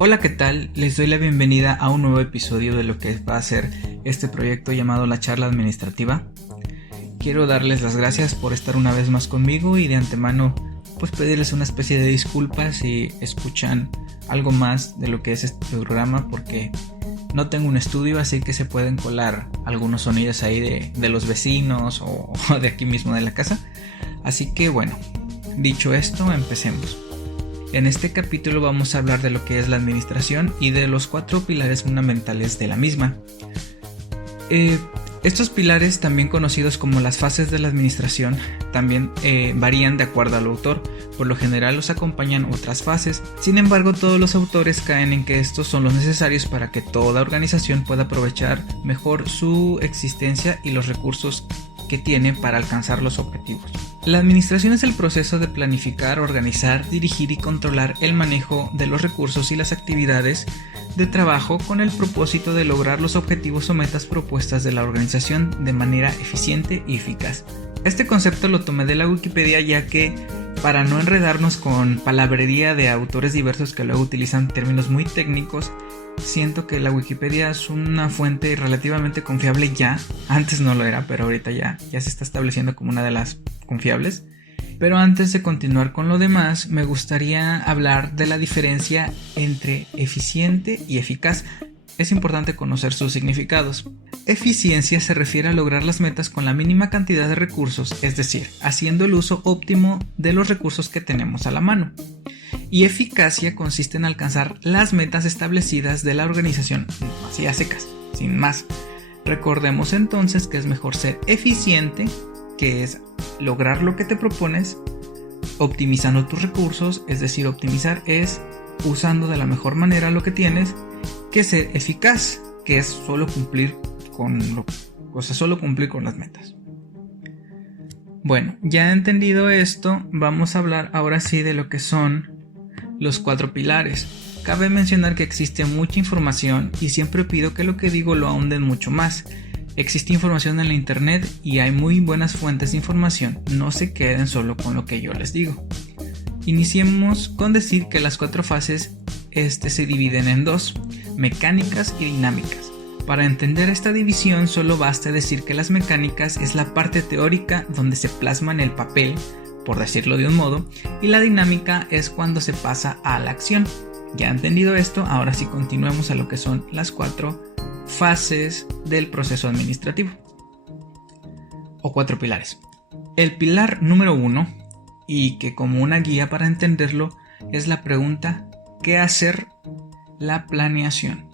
Hola, ¿qué tal? Les doy la bienvenida a un nuevo episodio de lo que va a ser este proyecto llamado La Charla Administrativa. Quiero darles las gracias por estar una vez más conmigo y de antemano pues pedirles una especie de disculpas si escuchan algo más de lo que es este programa, porque no tengo un estudio, así que se pueden colar algunos sonidos ahí de los vecinos o de aquí mismo de la casa. Así que bueno, dicho esto, empecemos. En este capítulo vamos a hablar de lo que es la administración y de los 4 pilares fundamentales de la misma. Estos pilares, también conocidos como las fases de la administración, también varían de acuerdo al autor. Por lo general los acompañan otras fases. Sin embargo, todos los autores caen en que estos son los necesarios para que toda organización pueda aprovechar mejor su existencia y los recursos que tiene para alcanzar los objetivos. La administración es el proceso de planificar, organizar, dirigir y controlar el manejo de los recursos y las actividades de trabajo con el propósito de lograr los objetivos o metas propuestas de la organización de manera eficiente y eficaz. Este concepto lo tomé de la Wikipedia, ya que para no enredarnos con palabrería de autores diversos que luego utilizan términos muy técnicos, siento que la Wikipedia es una fuente relativamente confiable ya. Antes no lo era, pero ahorita ya se está estableciendo como una de las confiables. Pero antes de continuar con lo demás, me gustaría hablar de la diferencia entre eficiente y eficaz. Es importante conocer sus significados. Eficiencia se refiere a lograr las metas con la mínima cantidad de recursos, es decir, haciendo el uso óptimo de los recursos que tenemos a la mano. Y eficacia consiste en alcanzar las metas establecidas de la organización, así a secas, sin más. Recordemos entonces que es mejor ser eficiente, que es lograr lo que te propones, optimizando tus recursos, es decir, optimizar es usando de la mejor manera lo que tienes, que ser eficaz, que es solo cumplir con las metas. Bueno, ya entendido esto, vamos a hablar ahora sí de lo que son los 4 pilares. Cabe mencionar que existe mucha información y siempre pido que lo que digo lo ahonden mucho más. Existe información en la internet y hay muy buenas fuentes de información, no se queden solo con lo que yo les digo. Iniciemos con decir que las 4 fases se dividen en 2, mecánicas y dinámicas. Para entender esta división solo basta decir que las mecánicas es la parte teórica donde se plasma en el papel, por decirlo de un modo, y la dinámica es cuando se pasa a la acción. Ya entendido esto, ahora sí continuemos a lo que son las 4 fases del proceso administrativo o 4 pilares. El pilar número 1, y que como una guía para entenderlo, es la pregunta ¿qué hacer? La planeación.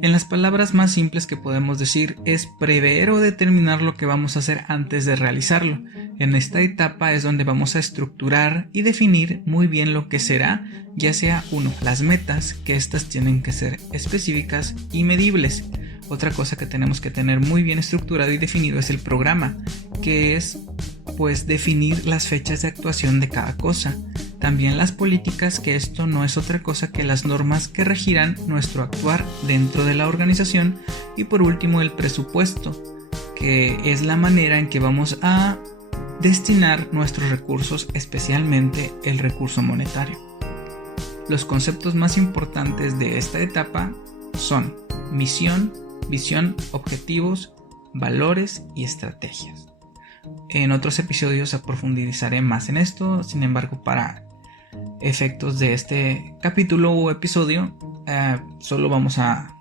En las palabras más simples que podemos decir es prever o determinar lo que vamos a hacer antes de realizarlo. En esta etapa es donde vamos a estructurar y definir muy bien lo que será, ya sea 1, las metas, que estas tienen que ser específicas y medibles. Otra cosa que tenemos que tener muy bien estructurado y definido es el programa, que es pues definir las fechas de actuación de cada cosa. También las políticas, que esto no es otra cosa que las normas que regirán nuestro actuar dentro de la organización. Y por último el presupuesto, que es la manera en que vamos a destinar nuestros recursos, especialmente el recurso monetario. Los conceptos más importantes de esta etapa son misión, visión, objetivos, valores y estrategias. En otros episodios profundizaré más en esto, sin embargo, para efectos de este capítulo o episodio, solo vamos a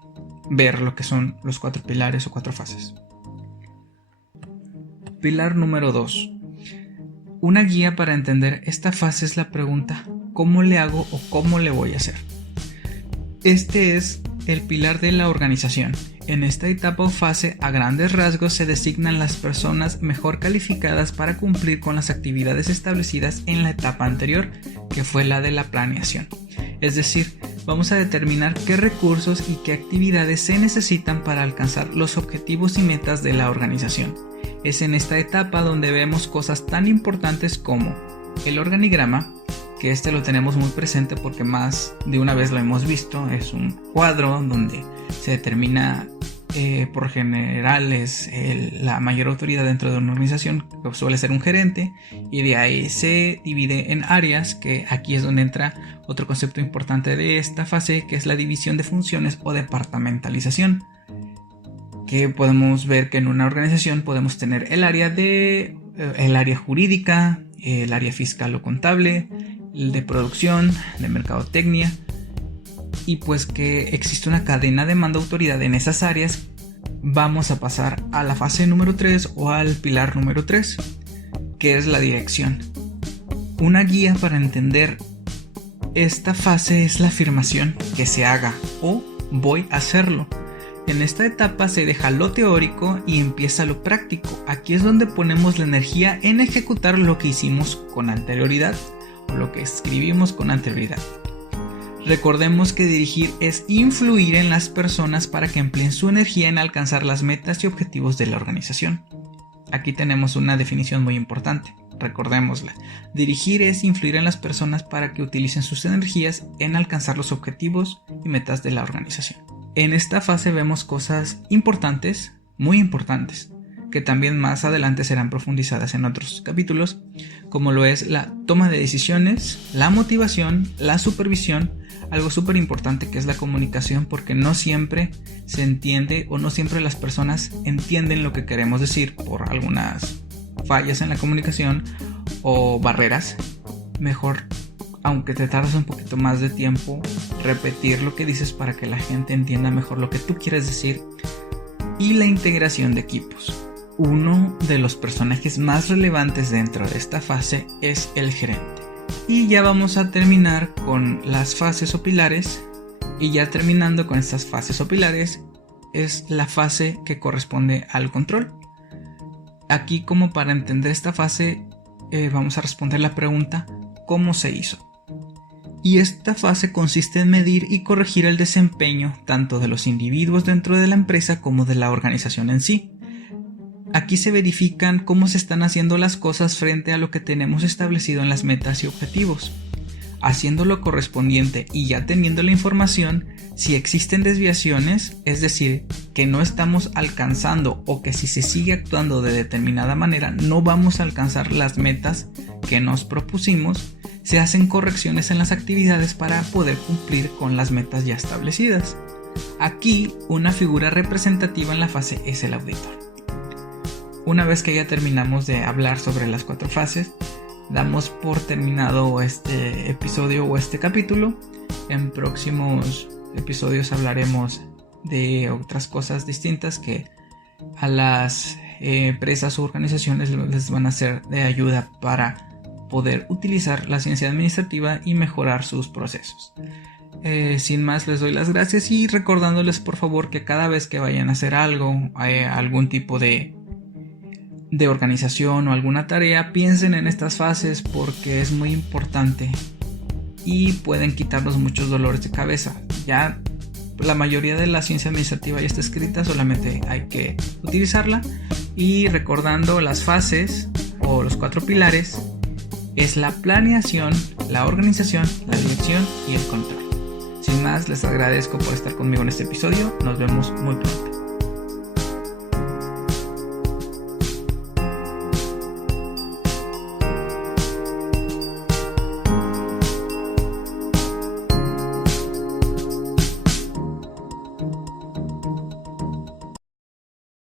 ver lo que son los 4 pilares o 4 fases. Pilar número 2. Una guía para entender esta fase es la pregunta ¿cómo le hago o cómo le voy a hacer? Este es el pilar de la organización. En esta etapa o fase, a grandes rasgos, se designan las personas mejor calificadas para cumplir con las actividades establecidas en la etapa anterior, que fue la de la planeación. Es decir, vamos a determinar qué recursos y qué actividades se necesitan para alcanzar los objetivos y metas de la organización. Es en esta etapa donde vemos cosas tan importantes como el organigrama, que lo tenemos muy presente porque más de una vez lo hemos visto. Es un cuadro donde se determina por general es la mayor autoridad dentro de una organización, que suele ser un gerente, y de ahí se divide en áreas, que aquí es donde entra otro concepto importante de esta fase, que es la división de funciones o departamentalización, que podemos ver que en una organización podemos tener el área jurídica, el área fiscal o contable, el de producción, de mercadotecnia, y pues que existe una cadena de mando de autoridad en esas áreas. Vamos a pasar a la fase número 3 o al pilar número 3, que es la dirección. Una guía para entender esta fase es la afirmación que se haga o voy a hacerlo. En esta etapa se deja lo teórico y empieza lo práctico. Aquí es donde ponemos la energía en ejecutar lo que hicimos con anterioridad o lo que escribimos con anterioridad. Recordemos que dirigir es influir en las personas para que empleen su energía en alcanzar las metas y objetivos de la organización. Aquí tenemos una definición muy importante, recordémosla. Dirigir es influir en las personas para que utilicen sus energías en alcanzar los objetivos y metas de la organización. En esta fase vemos cosas importantes, muy importantes, que también más adelante serán profundizadas en otros capítulos, como lo es la toma de decisiones, la motivación, la supervisión, algo súper importante que es la comunicación, porque no siempre se entiende o no siempre las personas entienden lo que queremos decir por algunas fallas en la comunicación o barreras. Mejor, aunque te tardes un poquito más de tiempo, repetir lo que dices para que la gente entienda mejor lo que tú quieres decir. Y la integración de equipos. Uno de los personajes más relevantes dentro de esta fase es el gerente. Y ya vamos a terminar con las fases o pilares. Y ya terminando con estas fases o pilares es la fase que corresponde al control. Aquí, como para entender esta fase, vamos a responder la pregunta ¿cómo se hizo? Y esta fase consiste en medir y corregir el desempeño tanto de los individuos dentro de la empresa como de la organización en sí. Aquí se verifican cómo se están haciendo las cosas frente a lo que tenemos establecido en las metas y objetivos. Haciendo lo correspondiente y ya teniendo la información, si existen desviaciones, es decir, que no estamos alcanzando o que si se sigue actuando de determinada manera no vamos a alcanzar las metas que nos propusimos, se hacen correcciones en las actividades para poder cumplir con las metas ya establecidas. Aquí, una figura representativa en la fase es el auditor. Una vez que ya terminamos de hablar sobre las 4 fases, damos por terminado este episodio o este capítulo. En próximos episodios hablaremos de otras cosas distintas que a las empresas u organizaciones les van a ser de ayuda para poder utilizar la ciencia administrativa y mejorar sus procesos. Sin más, les doy las gracias y recordándoles por favor que cada vez que vayan a hacer algo, algún tipo de organización o alguna tarea, piensen en estas fases porque es muy importante y pueden quitarnos muchos dolores de cabeza. Ya la mayoría de la ciencia administrativa ya está escrita, solamente hay que utilizarla. Y recordando las fases o los 4 pilares, es la planeación, la organización, la dirección y el control. Sin más, les agradezco por estar conmigo en este episodio. Nos vemos muy pronto.